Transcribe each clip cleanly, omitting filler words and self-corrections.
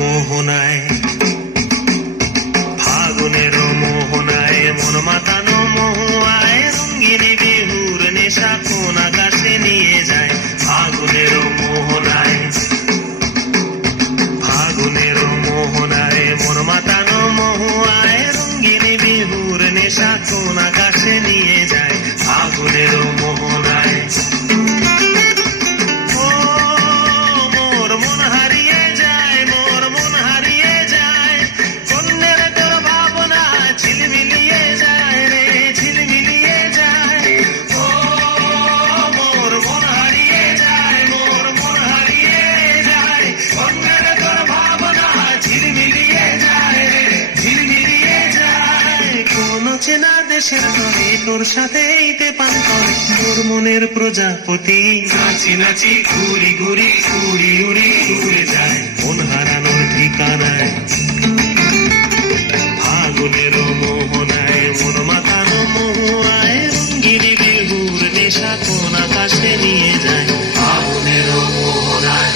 মোহনায়, ফাগুনের মোহনায় মন মাতানো মহুয়ায়, রঙ্গিনী বিহুর নেশা কোন আকাশে নিয়ে যায়। ফাগুনের মোহনায়, ফাগুনের মোহনায় মন মাতানো মহুয়ায়, রঙ্গিনী বিহুর নেশা কোন আকাশে নিয়ে যায়। ফাগুনের মোহনায় চেনা দেশের তরে তোর সাথে এইতে পান করে তোর মনের প্রজাপতি। নাচি নাচি ঘুরি ঘুরি উড়ি উড়ি উড়ে যায় মন হারানোর ঠিকানায়। ফাগুনের মোহনায় মন মাতানো মহুয়ায়, রঙ্গিনী বিহুর নেশা কোন আকাশে নিয়ে যায়। ফাগুনের মোহনায়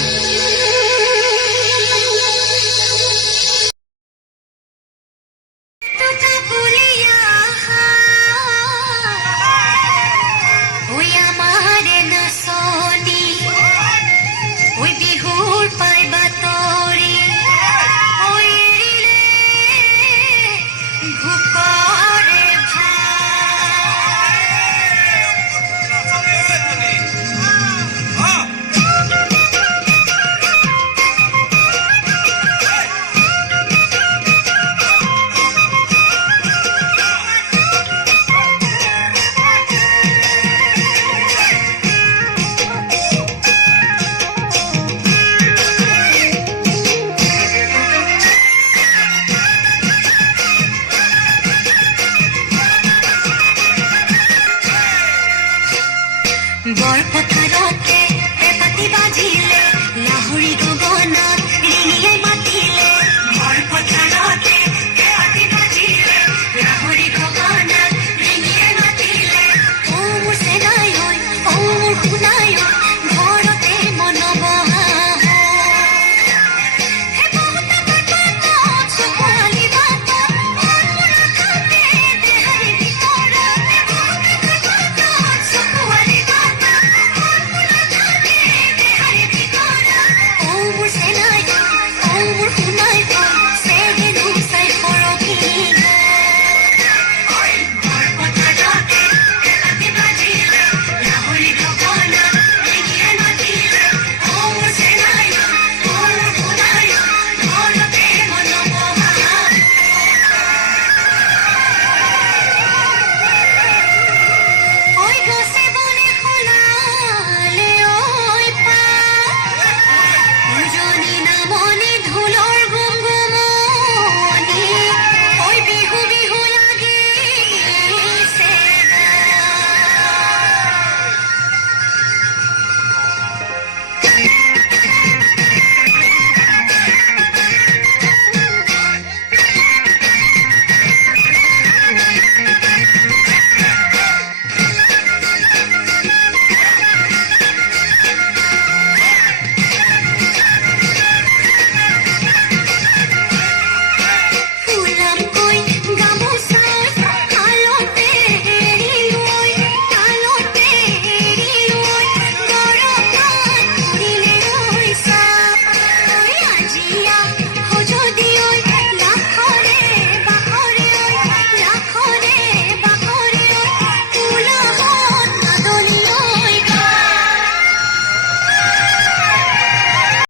বরপথ